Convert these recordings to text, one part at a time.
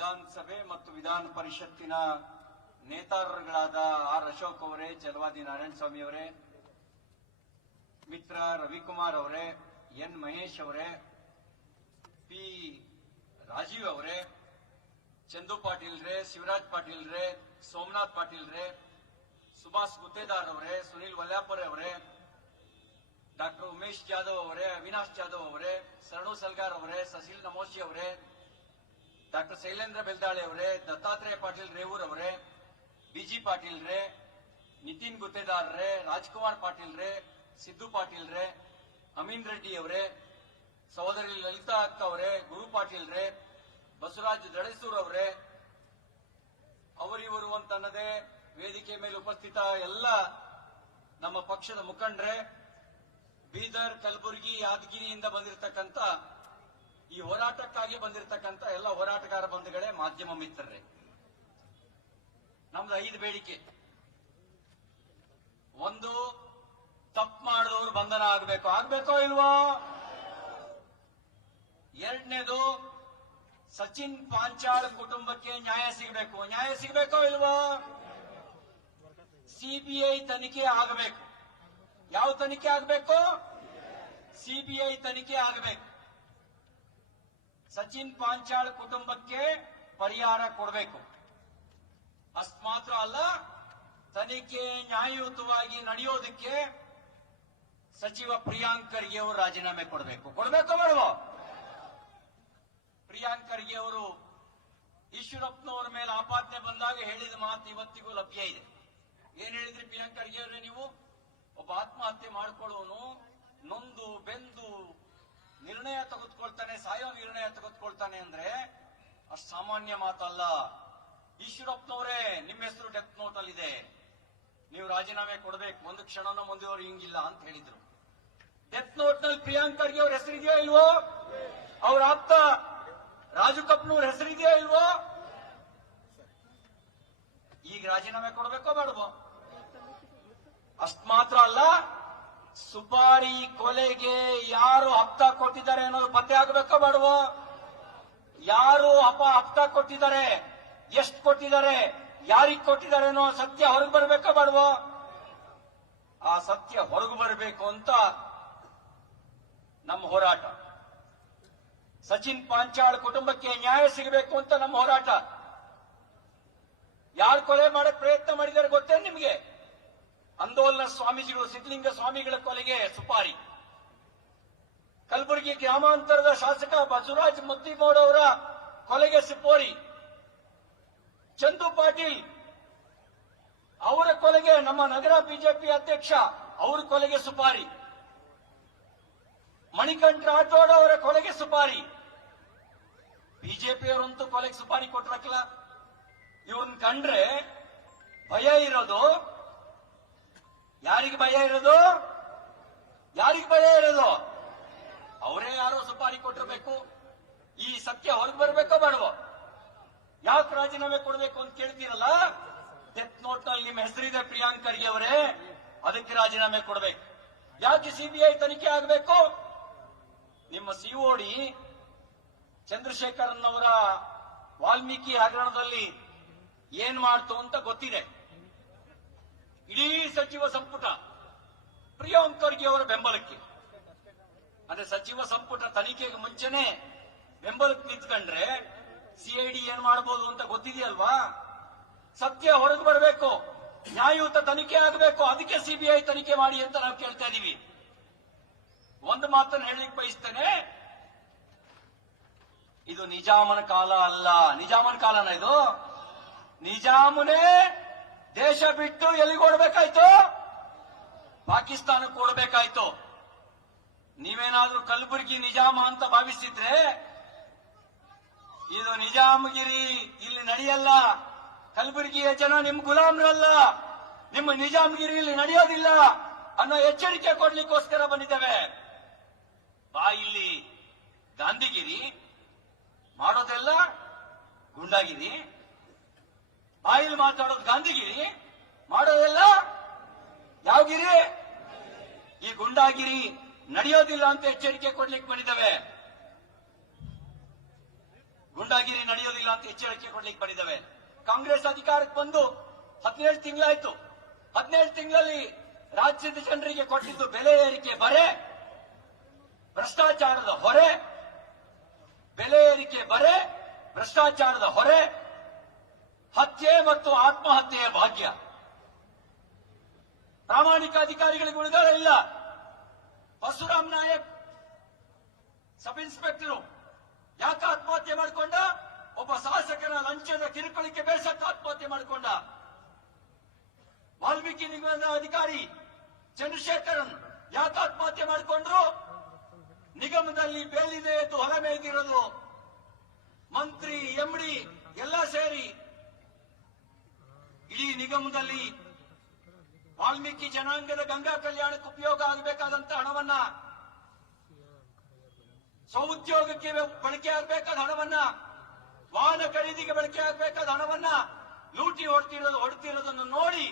ವಿಧಾನಸಭೆ ಮತ್ತು ವಿಧಾನ ಪರಿಷತ್ತಿನ ನೇತಾರರುಗಳಾದ ಆರ್ ಅಶೋಕ್ ಅವರೇ, ಚಲವಾದಿ ನಾರಾಯಣ ಸ್ವಾಮಿ ಅವರೇ, ಮಿತ್ರ ರವಿಕುಮಾರ್ ಅವರೇ, ಎನ್ ಮಹೇಶ್ ಅವರೇ, ಪಿ ರಾಜೀವ್ ಅವರೇ, ಚಂದು ಪಾಟೀಲ್ ರೇ, ಶಿವರಾಜ್ ಪಾಟೀಲ್ ರೇ, ಸೋಮನಾಥ್ ಪಾಟೀಲ್ ರೇ, ಸುಭಾಷ್ ಗುತ್ತೇದಾರ್ ಅವರೇ, ಸುನಿಲ್ ವಲ್ಯಾಪುರೆ ಅವರೇ, ಡಾಕ್ಟರ್ ಉಮೇಶ್ ಜಾಧವ್ ಅವರೇ, ಅವಿನಾಶ್ ಜಾಧವ್ ಅವರೇ, ಸರಣು ಸಲ್ಗಾರ್ ಅವರೇ, ಸಸಿಲ್ ನಮೋಶಿ ಅವರೇ, ಡಾಕ್ಟರ್ ಶೈಲೇಂದ್ರ ಬೆಲ್ದಾಳೆ ಅವರೇ, ದತ್ತಾತ್ರೇಯ ಪಾಟೀಲ್ ರೇವೂರ್ ಅವರೇ, ಬಿಜಿ ಪಾಟೀಲ್ ರೇ, ನಿತಿನ್ ಗುತ್ತೇದಾರ್ ರೇ, ರಾಜ್ಕುಮಾರ್ ಪಾಟೀಲ್ ರೇ, ಸಿದ್ದು ಪಾಟೀಲ್ ರೇ, ಅಮೀನ್ ರೆಡ್ಡಿ ಅವರೇ, ಸಹೋದರಿ ಲಲಿತಾ ಅಕ್ಕ ಅವರೇ, ಗುರು ಪಾಟೀಲ್ ರೇ, ಬಸವರಾಜ್ ದಡೇಸೂರ್ ಅವರೇ, ಅವರಿವರು ಅಂತನ್ನದೇ ವೇದಿಕೆ ಮೇಲೆ ಉಪಸ್ಥಿತ ಎಲ್ಲ ನಮ್ಮ ಪಕ್ಷದ ಮುಖಂಡರೇ, ಬೀದರ್, ಕಲಬುರಗಿ, ಯಾದಗಿರಿಯಿಂದ ಬಂದಿರತಕ್ಕಂತ ಈ ಹೋರಾಟಕ್ಕಾಗಿ ಬಂದಿರತಕ್ಕಂತ ಎಲ್ಲ ಹೋರಾಟಗಾರ ಬಂಧುಗಳೇ, ಮಾಧ್ಯಮ ಮಿತ್ರರೇ, ನಮ್ದು 5 ಬೇಡಿಕೆ. ಒಂದು, ತಪ್ಪು ಮಾಡಿದವರು ಬಂಧನ ಆಗ್ಬೇಕೋ ಇಲ್ವೋ? ಎರಡನೇದು, ಸಚಿನ್ ಪಾಂಚಾಳ್ ಕುಟುಂಬಕ್ಕೆ ನ್ಯಾಯ ಸಿಗಬೇಕೋ ಇಲ್ವೋ? ಸಿಬಿಐ ತನಿಖೆ ಆಗಬೇಕು. ಯಾವ ತನಿಖೆ ಆಗಬೇಕು? ಸಿಬಿಐ ತನಿಖೆ ಆಗಬೇಕು. ಸಚಿನ್ ಪಾಂಚಾಳ್ ಕುಟುಂಬಕ್ಕೆ ಪರಿಹಾರ ಕೊಡಬೇಕು. ಅಷ್ಟು ಮಾತ್ರ ಅಲ್ಲ, ತನಿಖೆ ನ್ಯಾಯಯುತವಾಗಿ ನಡೆಯೋದಕ್ಕೆ ಸಚಿವ ಪ್ರಿಯಾಂಕ್ ಖರ್ಗೆ ಅವರು ರಾಜೀನಾಮೆ ಕೊಡಬೇಕೋ ಬೇಡವೋ? ಪ್ರಿಯಾಂಕ್ ಖರ್ಗೆ ಅವರು ಈಶ್ವರಪ್ಪನವರ ಮೇಲೆ ಆಪಾದನೆ ಬಂದಾಗ ಹೇಳಿದ ಮಾತು ಇವತ್ತಿಗೂ ಲಭ್ಯ ಇದೆ. ಏನ್ ಹೇಳಿದ್ರಿ ಪ್ರಿಯಾಂಕ್ ಖರ್ಗೆ ಅವರೇ? ನೀವು ಒಬ್ಬ ಆತ್ಮಹತ್ಯೆ ಮಾಡ್ಕೊಳ್ಳೋನು ನೊಂದು ಬೆಂದು ನಿರ್ಣಯ ತೆಗೆದುಕೊಳ್ತಾನೆ, ಸಾಯೋ ನಿರ್ಣಯ ತೆಗೆದುಕೊಳ್ತಾನೆ ಅಂದ್ರೆ ಅಷ್ಟು ಸಾಮಾನ್ಯ ಮಾತಲ್ಲ. ಈಶ್ವರಪ್ಪನವರೇ, ನಿಮ್ಮ ಹೆಸರು ಡೆತ್ ನೋಟ್ ಅಲ್ಲಿ ಇದೆ, ನೀವು ರಾಜೀನಾಮೆ ಕೊಡಬೇಕು, ಒಂದು ಕ್ಷಣನೂ ಮುಂದೆಯವರು ಹಿಂಗಿಲ್ಲ ಅಂತ ಹೇಳಿದ್ರು. ಡೆತ್ ನೋಟ್ ನಲ್ಲಿ ಪ್ರಿಯಾಂಕ್ ಖರ್ಗೆ ಅವ್ರ ಹೆಸರಿದೆಯೋ ಇಲ್ವೋ? ಅವ್ರ ಆಪ್ತ ರಾಜು ಕಪ್ನವ್ರ ಹೆಸರಿದೆಯೋ ಇಲ್ವೋ? ಈಗ ರಾಜೀನಾಮೆ ಕೊಡಬೇಕೋ ಬೇಡವೋ? ಅಷ್ಟು ಮಾತ್ರ ಅಲ್ಲ, ಸುಪಾರಿ ಕೊಲೆಗೆ ಯಾರು ಹಪ್ತ ಕೊಟ್ಟಿದ್ದಾರೆ ಅನ್ನೋದು ಪತ್ತೆ ಆಗಬೇಕೋ ಬೇಡವೋ? ಯಾರು ಹಪ್ತ ಕೊಟ್ಟಿದ್ದಾರೆ, ಎಷ್ಟು ಕೊಟ್ಟಿದ್ದಾರೆ, ಯಾರಿಗೆ ಕೊಟ್ಟಿದ್ದಾರೆ ಅನ್ನೋ ಸತ್ಯ ಹೊರಗೆ ಬರಬೇಕೋ ಬೇಡವೋ? ಆ ಸತ್ಯ ಹೊರಗೆ ಬರಬೇಕು ಅಂತ ನಮ್ಮ ಹೋರಾಟ. ಸಚಿನ್ ಪಾಂಚಾಳ್ ಕುಟುಂಬಕ್ಕೆ ನ್ಯಾಯ ಸಿಗಬೇಕು ಅಂತ ನಮ್ಮ ಹೋರಾಟ. ಯಾರು ಕೊಲೆ ಮಾಡಕ್ ಪ್ರಯತ್ನ ಮಾಡಿದ್ದಾರೆ ಗೊತ್ತೇ ನಿಮಗೆ? ಆಂದೋಲನ ಸ್ವಾಮೀಜಿಗಳು, ಸಿದ್ಧಲಿಂಗ ಸ್ವಾಮಿಗಳ ಕೊಲೆಗೆ ಸುಪಾರಿ, ಕಲಬುರಗಿ ಗ್ರಾಮಾಂತರದ ಶಾಸಕ ಬಸವರಾಜ್ ಮುತ್ತಿಮೋಡ್ ಅವರ ಕೊಲೆಗೆ ಸುಪಾರಿ, ಚಂದು ಪಾಟೀಲ್ ಅವರ ಕೊಲೆಗೆ ನಮ್ಮ ನಗರ ಬಿಜೆಪಿ ಅಧ್ಯಕ್ಷ ಅವರ ಕೊಲೆಗೆ ಸುಪಾರಿ, ಮಣಿಕಂಠ ರಾಠೋಡ್ ಅವರ ಕೊಲೆಗೆ ಸುಪಾರಿ. ಬಿಜೆಪಿಯವರಂತೂ ಕೊಲೆಗೆ ಸುಪಾರಿ ಕೊಟ್ರಕ್ಕಲ್ಲ. ಇವ್ರನ್ನ ಕಂಡ್ರೆ ಭಯ ಇರೋದು ಯಾರಿಗೆ? ಭಯ ಇರೋದು ಯಾರಿಗೆ? ಭಯ ಇರೋದು ಅವರೇ ಯಾರೋ ಸುಪಾರಿ ಕೊಟ್ಟಿರ್ಬೇಕು. ಈ ಸತ್ಯ ಹೊರಗೆ ಬರಬೇಕೋ ಬೇಡವೋ? ಯಾಕೆ ರಾಜೀನಾಮೆ ಕೊಡಬೇಕು ಅಂತ ಕೇಳ್ತೀರಲ್ಲ, ಡೆತ್ ನೋಟ್ ನಲ್ಲಿ ನಿಮ್ಮ ಹೆಸರಿದೆ ಪ್ರಿಯಾಂಕ್ ಖರ್ಗೆ ಅವರೇ, ಅದಕ್ಕೆ ರಾಜೀನಾಮೆ ಕೊಡಬೇಕು. ಯಾಕೆ ಸಿಬಿಐ ತನಿಖೆ ಆಗಬೇಕು? ನಿಮ್ಮ ಸಿಒಡಿ ಚಂದ್ರಶೇಖರನ್ ಅವರ ವಾಲ್ಮೀಕಿ ಹಗರಣದಲ್ಲಿ ಏನ್ ಮಾಡ್ತು ಅಂತ ಗೊತ್ತಿದೆ. ಇಡೀ ಸಚಿವ ಸಂಪುಟ ಪ್ರಿಯಾಂಕ್ ಖರ್ಗೆ ಅವರ ಬೆಂಬಲಕ್ಕೆ, ಅಂದ್ರೆ ಸಚಿವ ಸಂಪುಟ ತನಿಖೆಗೆ ಮುಂಚೆನೆ ಬೆಂಬಲಕ್ಕೆ ನಿಂತ್ಕೊಂಡ್ರೆ ಸಿಐಡಿ ಏನ್ ಮಾಡಬಹುದು ಅಂತ ಗೊತ್ತಿದೆಯಲ್ವಾ? ಸತ್ಯ ಹೊರಗೆ ಬರಬೇಕು, ನ್ಯಾಯಯುತ ತನಿಖೆ ಆಗಬೇಕು, ಅದಕ್ಕೆ ಸಿಬಿಐ ತನಿಖೆ ಮಾಡಿ ಅಂತ ನಾವು ಕೇಳ್ತಾ ಇದೀವಿ. ಒಂದು ಮಾತನ್ನು ಹೇಳಲಿಕ್ಕೆ ಬಯಸ್ತೇನೆ, ಇದು ನಿಜಾಮನ ಕಾಲ ಅಲ್ಲ. ನಿಜಾಮನ ಕಾಲನ ಇದು? ನಿಜಾಮನೇ ದೇಶ ಬಿಟ್ಟು ಎಲ್ಲಿಗೆ ಓಡಬೇಕಾಯ್ತು? ಪಾಕಿಸ್ತಾನಕ್ಕೆ ಓಡಬೇಕಾಯ್ತು. ನೀವೇನಾದ್ರೂ ಕಲಬುರಗಿ ನಿಜಾಮ ಅಂತ ಭಾವಿಸಿದ್ರೆ ಇದು ನಿಜಾಮಗಿರಿ ಇಲ್ಲಿ ನಡೆಯಲ್ಲ. ಕಲಬುರಗಿಯ ಜನ ನಿಮ್ ಗುಲಾಮರಲ್ಲ, ನಿಮ್ಮ ನಿಜಾಮಗಿರಿ ಇಲ್ಲಿ ನಡೆಯೋದಿಲ್ಲ ಅನ್ನೋ ಎಚ್ಚರಿಕೆ ಕೊಡ್ಲಿಕ್ಕೋಸ್ಕರ ಬಂದಿದ್ದೇವೆ. ಇಲ್ಲಿ ಗಾಂಧಿಗಿರಿ ಮಾಡೋದೆಲ್ಲ ಗುಂಡಾಗಿರಿ, ಬಾಯಿಲಿ ಮಾತಾಡೋದು ಗಾಂಧಿಗಿರಿ, ಮಾಡೋದೆಲ್ಲ ಯಾವಗಿರಿ? ಈ ಗುಂಡಾಗಿರಿ ನಡೆಯೋದಿಲ್ಲ ಅಂತ ಎಚ್ಚರಿಕೆ ಕೊಡ್ಲಿಕ್ಕೆ ಬಂದಿದ್ದೇವೆ. ಗುಂಡಾಗಿರಿ ನಡೆಯೋದಿಲ್ಲ ಅಂತ ಎಚ್ಚರಿಕೆ ಕೊಡ್ಲಿಕ್ಕೆ ಬಂದಿದ್ದಾವೆ. ಕಾಂಗ್ರೆಸ್ ಅಧಿಕಾರಕ್ಕೆ ಬಂದು 17 ತಿಂಗಳಾಯ್ತು. 17 ತಿಂಗಳಲ್ಲಿ ರಾಜ್ಯದ ಜನರಿಗೆ ಕೊಟ್ಟಿದ್ದು ಬೆಲೆ ಏರಿಕೆ ಬರೆ, ಭ್ರಷ್ಟಾಚಾರದ ಹೊರೆ, ಬೆಲೆ ಏರಿಕೆ ಬರೆ, ಭ್ರಷ್ಟಾಚಾರದ ಹೊರೆ, ಹತ್ಯೆ ಮತ್ತು ಆತ್ಮಹತ್ಯೆಯ ಭಾಗ್ಯ. ಪ್ರಾಮಾಣಿಕ ಅಧಿಕಾರಿಗಳಿಗೆ ಉಳಿದಾರ ಇಲ್ಲ. ಬಸವರಾಮ್ ನಾಯಕ್ ಸಬ್ ಇನ್ಸ್ಪೆಕ್ಟರ್ ಯಾಕೆ ಆತ್ಮಹತ್ಯೆ ಮಾಡಿಕೊಂಡ? ಒಬ್ಬ ಶಾಸಕನ ಲಂಚದ ಕಿರುಕುಳಕ್ಕೆ ಬೇಸತ್ತು ಆತ್ಮಹತ್ಯೆ ಮಾಡಿಕೊಂಡ. ವಾಲ್ಮೀಕಿ ನಿಗಮದ ಅಧಿಕಾರಿ ಚಂದ್ರಶೇಖರನ್ ಯಾಕೆ ಆತ್ಮಹತ್ಯೆ ಮಾಡಿಕೊಂಡ್ರು? ನಿಗಮದಲ್ಲಿ ಬೇಲಿದೆ ಎಂದು ಹೊರಮೇಯ್ದಿರೋದು ಮಂತ್ರಿ, ಎಂಡಿ ಎಲ್ಲ ಸೇರಿ ಇಡೀ ನಿಗಮದಲ್ಲಿ ವಾಲ್ಮೀಕಿ ಜನಾಂಗದ ಗಂಗಾ ಕಲ್ಯಾಣಕ್ಕೆ ಉಪಯೋಗ ಆಗಬೇಕಾದಂತ ಹಣವನ್ನ, ಸ್ವಉದ್ಯೋಗಕ್ಕೆ ಬಳಕೆ ಆಗಬೇಕಾದ ಹಣವನ್ನ, ವಾಹನ ಖರೀದಿಗೆ ಬಳಕೆ ಆಗಬೇಕಾದ ಹಣವನ್ನ ಲೂಟಿ ಹೊಡ್ತಿರೋದನ್ನು ನೋಡಿ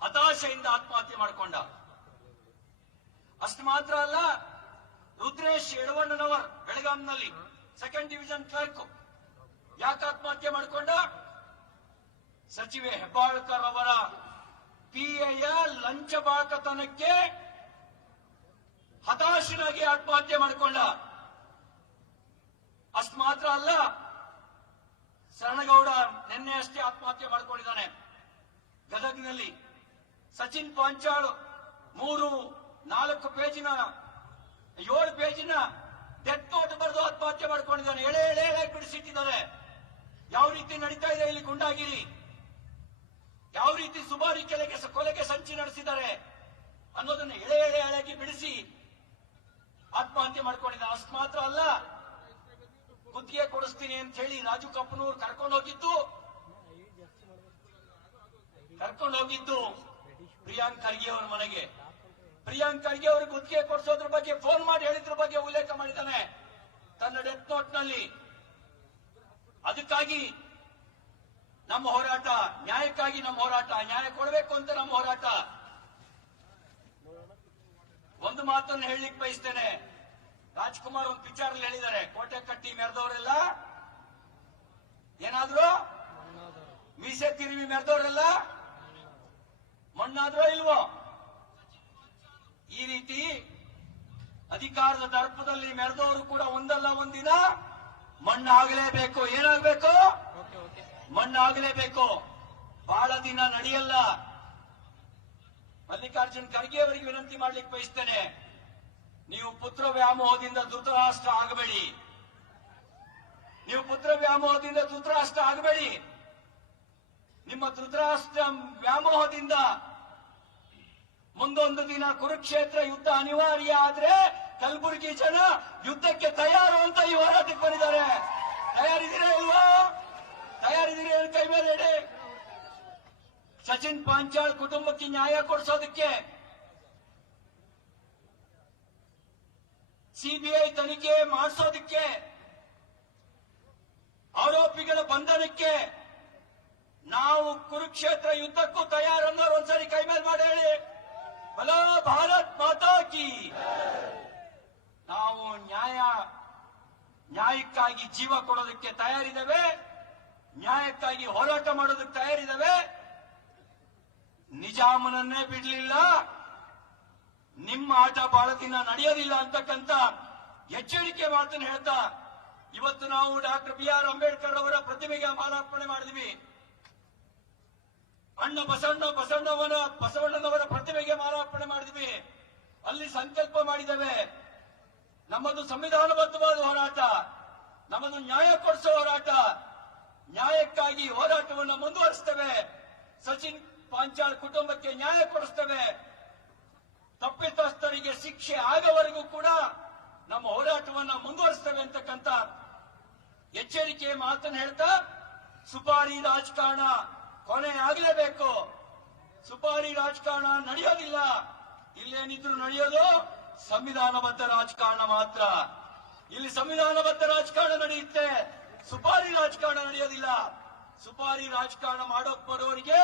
ಹತಾಶೆಯಿಂದ ಆತ್ಮಹತ್ಯೆ ಮಾಡಿಕೊಂಡ. ಅಷ್ಟು ಮಾತ್ರ ಅಲ್ಲ, ರುದ್ರೇಶ್ ಯಡವಣ್ಣನವರ್ ಬೆಳಗಾಂನಲ್ಲಿ 2nd ಡಿವಿಷನ್ ಕ್ಲರ್ಕ್ ಯಾಕೆ ಆತ್ಮಹತ್ಯೆ ಮಾಡಿಕೊಂಡ? ಸಚಿವೆ ಹೆಬ್ಬಾಳ್ಕರ್ ಅವರ ಪಿಎಯ ಲಂಚ ಬಾಕತನಕ್ಕೆ ಹತಾಶನಾಗಿ ಆತ್ಮಹತ್ಯೆ ಮಾಡಿಕೊಂಡ. ಅಷ್ಟು ಮಾತ್ರ ಅಲ್ಲ, ಶರಣಗೌಡ ನಿನ್ನೆ ಅಷ್ಟೇ ಆತ್ಮಹತ್ಯೆ ಮಾಡಿಕೊಂಡಿದ್ದಾನೆ. ಗದಗ್ನಲ್ಲಿ ಸಚಿನ್ ಪಾಂಚಾಳ್ 3-4 ಪೇಜಿನ 7 ಪೇಜಿನ ಡೆತ್ ನೋಟ್ ಬರೆದು ಆತ್ಮಹತ್ಯೆ ಮಾಡಿಕೊಂಡಿದ್ದಾನೆ. ಎಳೆ ಎಳೆಯಾಗಿ ಬಿಡಿಸಿಟ್ಟಿದ್ದಾರೆ. ಯಾವ ರೀತಿ ನಡೀತಾ ಇದೆ ಇಲ್ಲಿ ಗುಂಡಾಗಿರಿ, ಯಾವ ರೀತಿ ಸುಮಾರಿ ಕೊಲೆಗೆ ಸಂಚಿ ನಡೆಸಿದ್ದಾರೆ ಅನ್ನೋದನ್ನ ಎಳೆ ಎಳೆಯಾಗಿ ಬಿಡಿಸಿ ಆತ್ಮಹತ್ಯೆ ಮಾಡಿಕೊಂಡಿದ್ದಾರೆ. ಅಷ್ಟು ಮಾತ್ರ ಅಲ್ಲ, ಗುತ್ತಿಗೆ ಕೊಡಿಸ್ತೀನಿ ಅಂತ ಹೇಳಿ ರಾಜು ಕಪ್ಪನೂರ್ ಕರ್ಕೊಂಡು ಹೋಗಿದ್ದು ಪ್ರಿಯಾಂಕ್ ಖರ್ಗೆ ಅವರ ಮನೆಗೆ. ಪ್ರಿಯಾಂಕ್ ಖರ್ಗೆ ಅವರು ಗುತ್ತಿಗೆ ಕೊಡಿಸೋದ್ರ ಬಗ್ಗೆ ಫೋನ್ ಮಾಡಿ ಹೇಳಿದ್ರ ಬಗ್ಗೆ ಉಲ್ಲೇಖ ಮಾಡಿದ್ದಾನೆ ತನ್ನ ಡೆತ್ ನೋಟ್ ನಲ್ಲಿ. ಅದಕ್ಕಾಗಿ ನಮ್ಮ ಹೋರಾಟ, ನ್ಯಾಯಕ್ಕಾಗಿ ನಮ್ಮ ಹೋರಾಟ, ನ್ಯಾಯ ಕೊಡಬೇಕು ಅಂತ ನಮ್ಮ ಹೋರಾಟ. ಒಂದು ಮಾತನ್ನು ಹೇಳಲಿಕ್ಕೆ ಬಯಸ್ತೇನೆ. ರಾಜ್ಕುಮಾರ್ ಒಂದು ಪಿಕ್ಚರ್ ಹೇಳಿದ್ದಾರೆ, ಕೋಟೆ ಕಟ್ಟಿ ಮೆರೆದವರೆಲ್ಲ ಏನಾದ್ರು ಮೀಸೆ ತಿರುವಿ ಮೆರೆದವರೆಲ್ಲ ಮಣ್ಣಾದ್ರೋ ಇಲ್ವೋ? ಈ ರೀತಿ ಅಧಿಕಾರದ ದರ್ಪದಲ್ಲಿ ಮೆರೆದವರು ಕೂಡ ಒಂದಲ್ಲ ಒಂದಿನ ಮಣ್ಣಾಗಲೇಬೇಕು. ಏನಾಗಬೇಕು? ಮಣ್ಣಾಗಲೇಬೇಕು. ಬಹಳ ದಿನ ನಡೆಯಲ್ಲ. ಮಲ್ಲಿಕಾರ್ಜುನ್ ಖರ್ಗೆ ಅವರಿಗೆ ವಿನಂತಿ ಮಾಡ್ಲಿಕ್ಕೆ ಬಯಸ್ತೇನೆ, ನೀವು ಪುತ್ರ ವ್ಯಾಮೋಹದಿಂದ ಧೃತರಾಷ್ಟ್ರ ಆಗಬೇಡಿ. ನೀವು ಪುತ್ರ ವ್ಯಾಮೋಹದಿಂದ ಧೃತರಾಷ್ಟ್ರ ಆಗಬೇಡಿ. ನಿಮ್ಮ ಧೃತರಾಷ್ಟ್ರ ವ್ಯಾಮೋಹದಿಂದ ಮುಂದೊಂದು ದಿನ ಕುರುಕ್ಷೇತ್ರ ಯುದ್ಧ ಅನಿವಾರ್ಯ ಆದ್ರೆ ಕಲಬುರಗಿ ಜನ ಯುದ್ಧಕ್ಕೆ ತಯಾರು ಅಂತ ಈ ಹೋರಾಟಕ್ಕೆ ಬಂದಿದ್ದಾರೆ. ತಯಾರಿದ್ದೀರಾ ಇಲ್ವಾ? ತಯಾರಿದ್ದೀರಿ ಕೈ ಮೇಲೆ ಇಡಿ. ಸಚಿನ್ ಪಾಂಚಾಳ್ ಕುಟುಂಬಕ್ಕೆ ನ್ಯಾಯ ಕೊಡಿಸೋದಕ್ಕೆ ಸಿಬಿಐ ತನಿಖೆ ಮಾಡಿಸೋದಕ್ಕೆ, ಆರೋಪಿಗಳ ಬಂಧನಕ್ಕೆ ನಾವು ಕುರುಕ್ಷೇತ್ರ ಯುದ್ಧಕ್ಕೂ ತಯಾರನ್ನೋರು ಒಂದ್ಸರಿ ಕೈ ಮೇಲೆ ಮಾಡಿ ಹೇಳಿ. ಬಲ ಭಾರತ್ ಮಾತಾ ಕಿ. ನಾವು ನ್ಯಾಯಕ್ಕಾಗಿ ಜೀವ ಕೊಡೋದಕ್ಕೆ ತಯಾರಿದ್ದೇವೆ, ನ್ಯಾಯಕ್ಕಾಗಿ ಹೋರಾಟ ಮಾಡೋದಕ್ಕೆ ತಯಾರಿದ್ದೇವೆ. ನಿಜಾಮನನ್ನೇ ಬಿಡ್ಲಿಲ್ಲ. ನಿಮ್ಮ ಆಟ ಬಹಳ ದಿನ ನಡೆಯೋದಿಲ್ಲ ಅಂತಕ್ಕಂಥ ಎಚ್ಚರಿಕೆ ಮಾತನ್ನು ಹೇಳ್ತಾ ಇವತ್ತು ನಾವು ಡಾಕ್ಟರ್ BR ಅಂಬೇಡ್ಕರ್ ಅವರ ಪ್ರತಿಮೆಗೆ ಮಾಲಾರ್ಪಣೆ ಮಾಡಿದ್ವಿ. ಅಣ್ಣ ಬಸವಣ್ಣನವರ ಪ್ರತಿಮೆಗೆ ಮಾಲಾರ್ಪಣೆ ಮಾಡಿದ್ವಿ. ಅಲ್ಲಿ ಸಂಕಲ್ಪ ಮಾಡಿದ್ದೇವೆ, ನಮ್ಮದು ಸಂವಿಧಾನಬದ್ಧವಾದ ಹೋರಾಟ, ನಮ್ಮದು ನ್ಯಾಯ ಕೊಡಿಸೋ ಹೋರಾಟ, ನ್ಯಾಯಕ್ಕಾಗಿ ಹೋರಾಟವನ್ನು ಮುಂದುವರಿಸ್ತೇವೆ. ಸಚಿನ್ ಪಾಂಚಾಳ್ ಕುಟುಂಬಕ್ಕೆ ನ್ಯಾಯ ಕೊಡಿಸ್ತೇವೆ. ತಪ್ಪಿತಸ್ಥರಿಗೆ ಶಿಕ್ಷೆ ಆಗವರೆಗೂ ಕೂಡ ನಮ್ಮ ಹೋರಾಟವನ್ನು ಮುಂದುವರಿಸ್ತೇವೆ ಅಂತಕ್ಕಂಥ ಎಚ್ಚರಿಕೆ ಮಾತನ್ನು ಹೇಳ್ತಾ, ಸುಪಾರಿ ರಾಜಕಾರಣ ಕೊನೆ ಆಗಲೇಬೇಕು. ಸುಪಾರಿ ರಾಜಕಾರಣ ನಡೆಯೋದಿಲ್ಲ. ಇಲ್ಲೇನಿದ್ರು ನಡೆಯೋದು ಸಂವಿಧಾನಬದ್ಧ ರಾಜಕಾರಣ ಮಾತ್ರ. ಇಲ್ಲಿ ಸಂವಿಧಾನಬದ್ಧ ರಾಜಕಾರಣ ನಡೆಯುತ್ತೆ, ಸುಪಾರಿ ರಾಜಕಾರಣ ನಡೆಯೋದಿಲ್ಲ. ಸುಪಾರಿ ರಾಜಕಾರಣ ಮಾಡೋಕ್ ಬರೋರಿಗೆ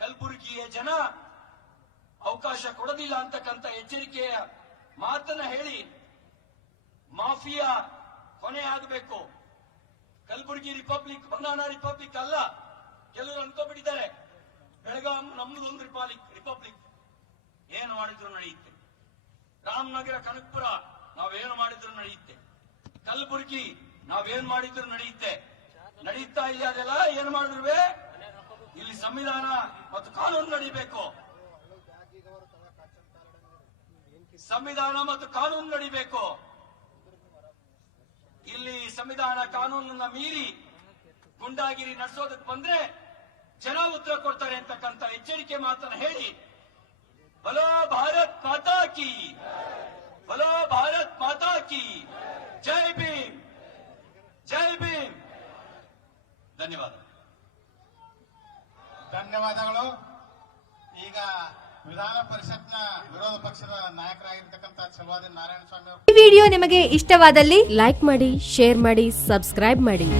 ಕಲಬುರಗಿಯ ಜನ ಅವಕಾಶ ಕೊಡೋದಿಲ್ಲ ಅಂತಕ್ಕಂಥ ಎಚ್ಚರಿಕೆಯ ಮಾತನ್ನ ಹೇಳಿ, ಮಾಫಿಯಾ ಕೊನೆ ಆಗಬೇಕು. ಕಲಬುರಗಿ ರಿಪಬ್ಲಿಕ್ ಬನಾನಾ ರಿಪಬ್ಲಿಕ್ ಅಲ್ಲ. ಕೆಲವರು ಅನ್ಕೋಬಿಟ್ಟಿದ್ದಾರೆ ಬೆಳಗಾಂ ನಮ್ಮದೊಂದು ರಿಪಬ್ಲಿಕ್. ಏನು ಮಾಡಿದ್ರು ನಡೆಯುತ್ತೆ. ರಾಮನಗರ ಕನಕಪುರ ನಾವೇನು ಮಾಡಿದ್ರು ನಡೆಯುತ್ತೆ. ಕಲಬುರಗಿ ನಾವೇನ್ ಮಾಡಿದ್ರು ನಡೆಯುತ್ತೆ. ನಡೀತಾ ಇಲ್ಲ ಅದೆಲ್ಲ ಏನು ಮಾಡಿದ್ರು. ಇಲ್ಲಿ ಸಂವಿಧಾನ ಮತ್ತು ಕಾನೂನು ನಡೀಬೇಕು. ಸಂವಿಧಾನ ಮತ್ತು ಕಾನೂನು ನಡೀಬೇಕು. ಇಲ್ಲಿ ಸಂವಿಧಾನ ಕಾನೂನನ್ನ ಮೀರಿ ಗುಂಡಾಗಿರಿ ನಡೆಸೋದಕ್ಕೆ ಬಂದ್ರೆ ಜನ ಉತ್ತರ ಕೊಡ್ತಾರೆ ಅಂತಕ್ಕಂಥ ಎಚ್ಚರಿಕೆ ಮಾತನ್ನ ಹೇಳಿ ಬಲೋ ಭಾರತ್ ಮಾತಾ ಕಿ, ಬಲೋ ಭಾರತ್ ಮಾತಾ ಕಿ, ಜೈ ಭೀಮ್, ಜೈ ಭೀಮ್. ಧನ್ಯವಾದಗಳು. ಈಗ ವಿಧಾನ ಪರಿಷತ್ನ ವಿರೋಧ ಪಕ್ಷದ ನಾಯಕರಾಗಿರ್ತಕ್ಕಂಥ ಚಲವಾದಿ ನಾರಾಯಣ ಸ್ವಾಮಿ ಅವರು. ಈ ವಿಡಿಯೋ ನಿಮಗೆ ಇಷ್ಟವಾದಲ್ಲಿ ಲೈಕ್ ಮಾಡಿ, ಶೇರ್ ಮಾಡಿ, ಸಬ್ಸ್ಕ್ರೈಬ್ ಮಾಡಿ.